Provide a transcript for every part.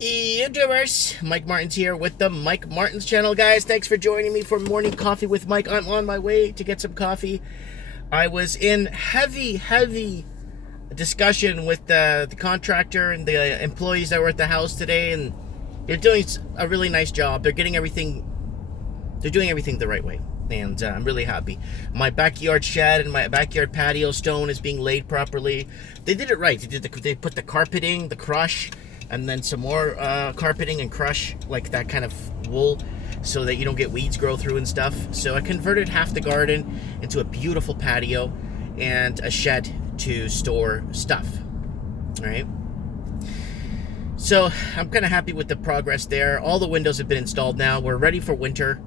YouTubers, Mike Martins here with the Mike Martins channel, guys. Thanks for joining me for Morning Coffee with Mike. I'm on my way to get some coffee. I was in heavy discussion with the contractor and the employees that were at the house today, and they're doing a really nice job. They're doing everything the right way, and I'm really happy. My backyard shed and my backyard patio stone is being laid properly. They did it right. They put the carpeting, the crush, and then some more carpeting and crush, like that kind of wool, so that you don't get weeds grow through and stuff. So I converted half the garden into a beautiful patio and a shed to store stuff. All right. So I'm kind of happy with the progress there. All the windows have been installed now. We're ready for winter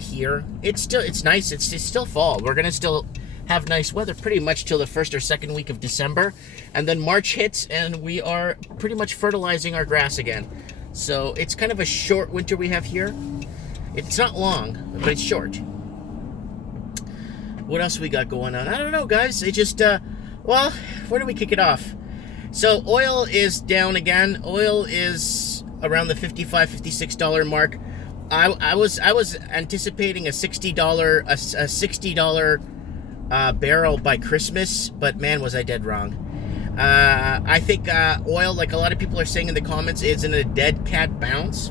here. It's nice. It's still fall. We're gonna still have nice weather pretty much till the first or second week of December, and then March hits and we are pretty much fertilizing our grass again. So it's kind of a short winter we have here. It's not long, but it's short. What else we got going on? I don't know, guys. It just well, where do we kick it off? So oil is down again. Oil is around the $55-56 mark. I was anticipating a $60 barrel by Christmas, but man, was I dead wrong. I think oil, like a lot of people are saying in the comments, is in a dead cat bounce.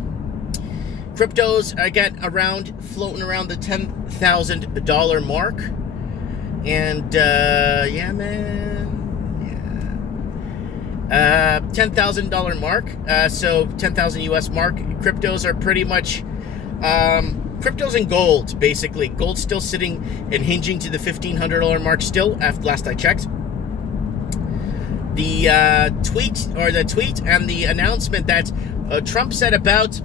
Cryptos, again, floating around the $10,000 mark. And yeah, man, yeah, $10,000 mark. So 10,000 US mark. Cryptos are pretty much cryptos and gold, basically. Gold's still sitting and hinging to the $1,500 mark still, after last I checked. The tweet and the announcement that Trump said about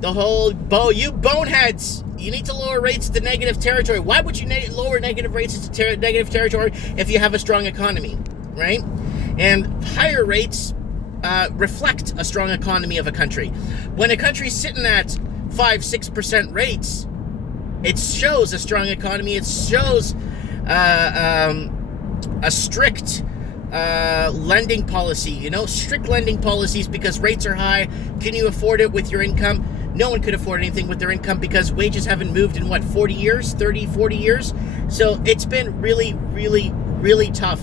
the whole, you boneheads, you need to lower rates to negative territory. Why would you lower negative rates to negative territory if you have a strong economy, right? And higher rates reflect a strong economy of a country. When a country's sitting at 5-6% rates, it shows a strong economy. It shows a strict lending policy, strict lending policies, because rates are high. Can you afford it with your income? No one could afford anything with their income because wages haven't moved in 40 years, 30, 40 years. So it's been really tough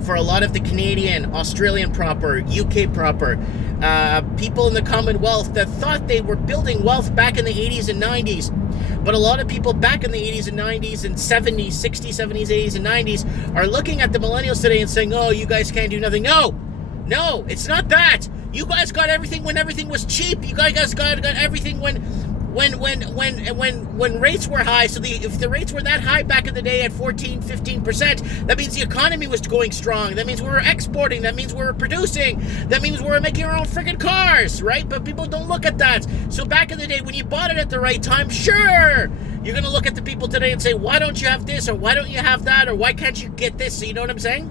for a lot of the Canadian, Australian proper, UK proper, people in the Commonwealth that thought they were building wealth back in the 80s and 90s. But a lot of people back in the 80s and 90s and 70s, 60s, 70s, 80s, and 90s are looking at the millennials today and saying, oh, you guys can't do nothing. No, it's not that. You guys got everything when everything was cheap. You guys got everything when rates were high. So if the rates were that high back in the day at 14-15%, that means the economy was going strong. That means we were exporting. That means we were producing. That means we were making our own freaking cars, right? But people don't look at that. So back in the day, when you bought it at the right time, sure, you're going to look at the people today and say, why don't you have this, or why don't you have that, or why can't you get this? So you know what I'm saying?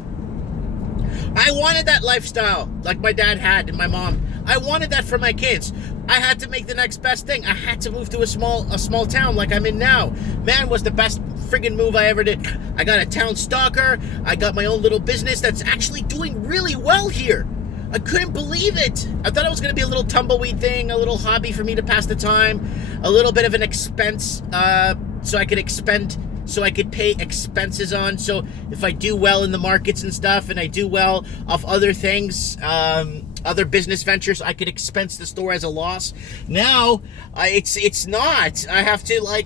I wanted that lifestyle like my dad had and my mom. I wanted that for my kids. I had to make the next best thing. I had to move to a small town like I'm in now. Man, was the best friggin' move I ever did. I got a town stalker. I got my own little business that's actually doing really well here. I couldn't believe it. I thought it was going to be a little tumbleweed thing, a little hobby for me to pass the time, a little bit of an expense so I could pay expenses on. So if I do well in the markets and stuff, and I do well off other things, other business ventures, I could expense the store as a loss. Now, it's not. I have to,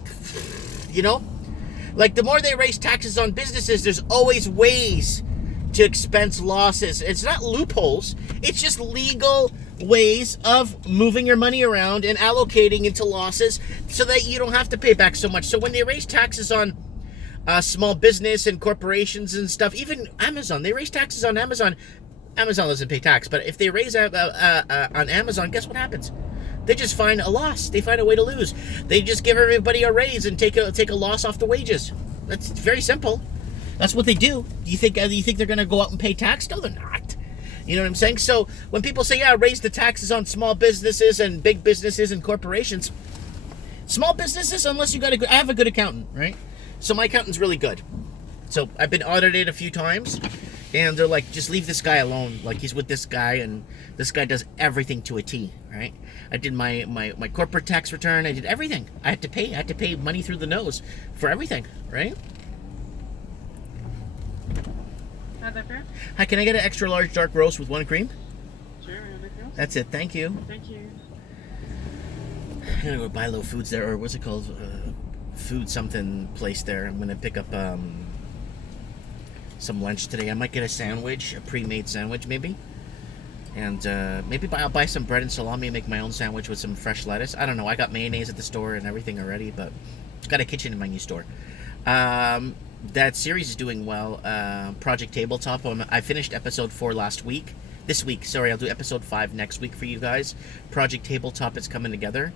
the more they raise taxes on businesses, there's always ways to expense losses. It's not loopholes. It's just legal ways of moving your money around and allocating into losses so that you don't have to pay back so much. So when they raise taxes on small business and corporations and stuff, even Amazon, they raise taxes on Amazon. Amazon doesn't pay tax, but if they raise on Amazon, guess what happens? They just find a loss. They find a way to lose. They just give everybody a raise and take a loss off the wages. That's very simple. That's what they do. Do you think they're going to go out and pay tax? No, they're not. You know what I'm saying? So when people say, yeah, raise the taxes on small businesses and big businesses and corporations, small businesses, unless I have a good accountant, right? So my accountant's really good. So I've been audited a few times, And they're like, just leave this guy alone. Like, he's with this guy, and this guy does everything to a T, right? I did my corporate tax return. I did everything. I had to pay money through the nose for everything, right? How'd that fare? Hi, can I get an extra large dark roast with 1 cream? Sure, anything else? That's it. Thank you. Thank you. I'm gonna go buy Low Foods there, or what's it called? Food something place there. I'm gonna pick up some lunch today. I might get a sandwich, a pre-made sandwich maybe, and maybe I'll buy some bread and salami and make my own sandwich with some fresh lettuce. I don't know. I got mayonnaise at the store and everything already, but got a kitchen in my new store. That series is doing well. Project Tabletop. I finished episode 4 last week. This week, sorry, I'll do episode 5 next week for you guys. Project Tabletop is coming together.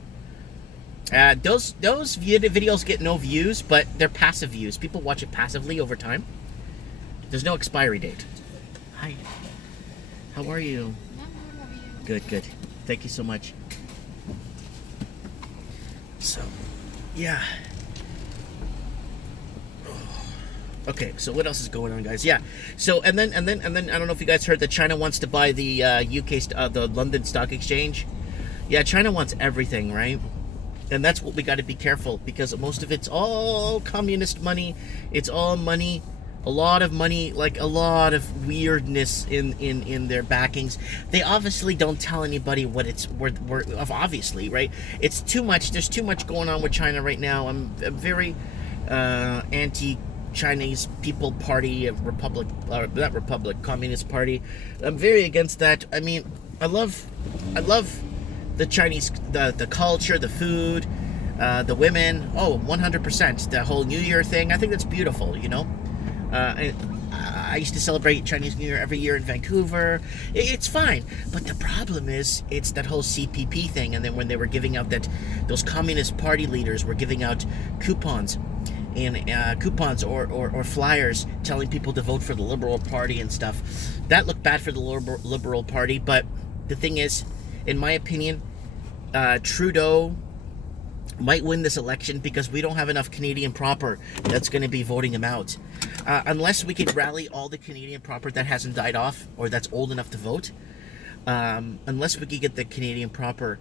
Those videos get no views, but they're passive views. People watch it passively over time. There's no expiry date. Hi. How are you? Good, good. Thank you so much. So, yeah. Okay, so what else is going on, guys? Yeah. So and then I don't know if you guys heard that China wants to buy the the London Stock Exchange. Yeah, China wants everything, right? And that's what we got to be careful, because most of it's all communist money. It's all money. A lot of money, like a lot of weirdness in their backings. They obviously don't tell anybody what it's worth, obviously, right? It's too much. There's too much going on with China right now. I'm very anti-Chinese People Party, Communist Party. I'm very against that. I mean, I love the Chinese, the culture, the food, the women. Oh, 100%. The whole New Year thing. I think that's beautiful, you know? I used to celebrate Chinese New Year every year in Vancouver. It's fine. But the problem is, it's that whole CPP thing. And then when they were giving out those Communist Party leaders were giving out coupons or flyers telling people to vote for the Liberal Party and stuff. That looked bad for the Liberal Party. But the thing is, in my opinion, Trudeau might win this election because we don't have enough Canadian proper that's going to be voting him out. Unless we could rally all the Canadian proper that hasn't died off or that's old enough to vote. Unless we could get the Canadian proper,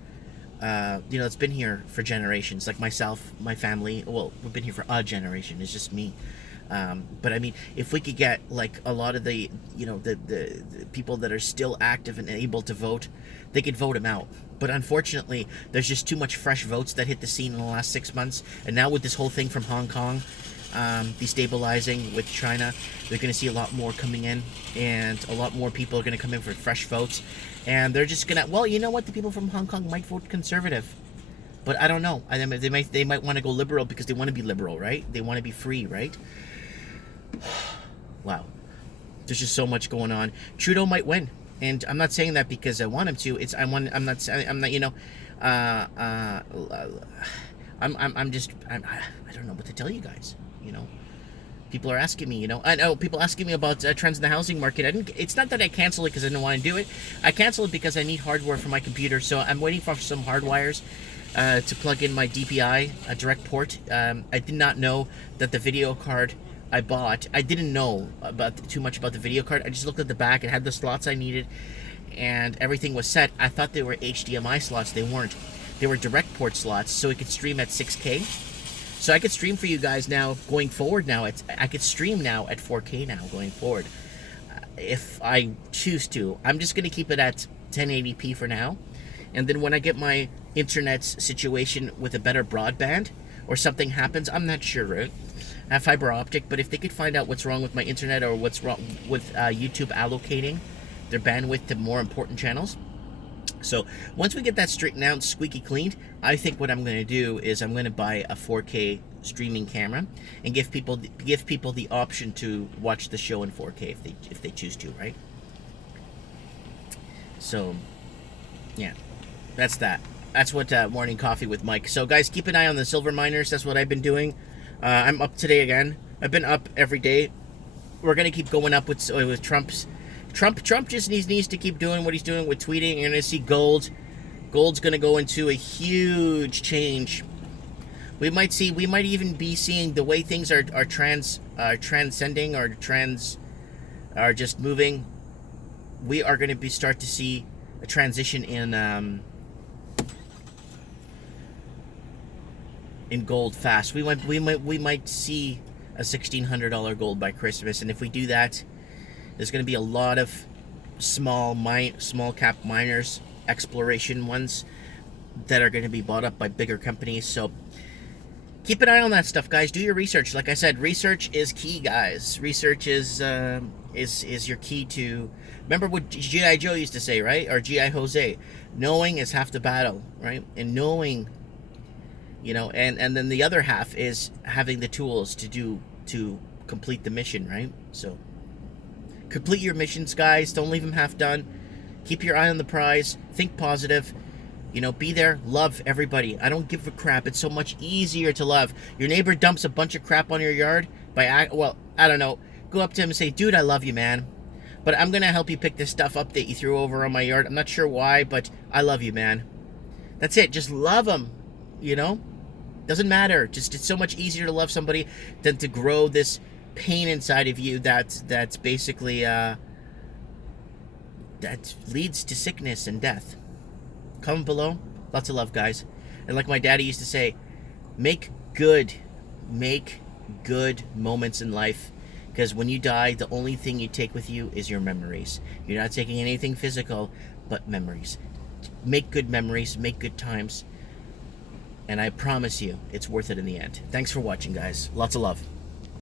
it's been here for generations, like myself, my family. Well, we've been here for a generation. It's just me. But I mean, if we could get like a lot of the people that are still active and able to vote, they could vote him out. But unfortunately, there's just too much fresh votes that hit the scene in the last 6 months. And now with this whole thing from Hong Kong destabilizing with China, they're going to see a lot more coming in. And a lot more people are going to come in for fresh votes. And they're just going to, well, you know what? The people from Hong Kong might vote conservative. But I don't know. They might want to go liberal because they want to be liberal, right? They want to be free, right? Wow. There's just so much going on. Trudeau might win. And I'm not saying that because I want him to. I don't know what to tell you guys, you know. People are asking me, I know people asking me about trends in the housing market. It's not that I cancel it because I don't want to do it. I cancel it because I need hardware for my computer. So I'm waiting for some hard wires to plug in my DPI, a direct port. I did not know that the video card I bought, I didn't know too much about the video card. I just looked at the back. It had the slots I needed, and everything was set. I thought they were HDMI slots. They weren't. They were direct port slots, so it could stream at 6K. So I could stream for you guys now going forward. I could stream now at 4K now going forward, if I choose to. I'm just gonna keep it at 1080p for now, and then when I get my internet situation with a better broadband or something happens, I'm not sure, right? I have fiber optic, but if they could find out what's wrong with my internet or what's wrong with YouTube allocating their bandwidth to more important channels. So once we get that straightened out, squeaky cleaned, I think what I'm going to do is I'm going to buy a 4K streaming camera and give people the option to watch the show in 4K if they choose to, right? So yeah, that's that. That's what Morning Coffee with Mike. So guys, keep an eye on the silver miners. That's what I've been doing. I'm up today again. I've been up every day. We're gonna keep going up with Trump's. Trump just needs to keep doing what he's doing with tweeting. You're gonna see gold. Gold's gonna go into a huge change. We might even be seeing the way things are transcending or are just moving. We are going to start to see a transition in gold fast. We might see a $1,600 gold by Christmas, and if we do that, there's going to be a lot of small cap miners, exploration ones, that are going to be bought up by bigger companies. So keep an eye on that stuff, guys. Do your research. Like I said, research is key, guys. Research is your key to. Remember what G.I. Joe used to say, right? Or G.I. Jose, knowing is half the battle, right? And knowing, and then the other half is having the tools to complete the mission, right? So complete your missions, guys. Don't leave them half done. Keep your eye on the prize. Think positive. Be there. Love everybody. I don't give a crap. It's so much easier to love. Your neighbor dumps a bunch of crap on your yard I don't know. Go up to him and say, dude, I love you, man. But I'm going to help you pick this stuff up that you threw over on my yard. I'm not sure why, but I love you, man. That's it. Just love them, Doesn't matter. Just it's so much easier to love somebody than to grow this pain inside of you that's basically that leads to sickness and death. Comment below. Lots of love, guys. And like my daddy used to say, make good moments in life. Because when you die, the only thing you take with you is your memories. You're not taking anything physical, but memories. Make good memories, make good times. And I promise you, it's worth it in the end. Thanks for watching, guys. Lots of love.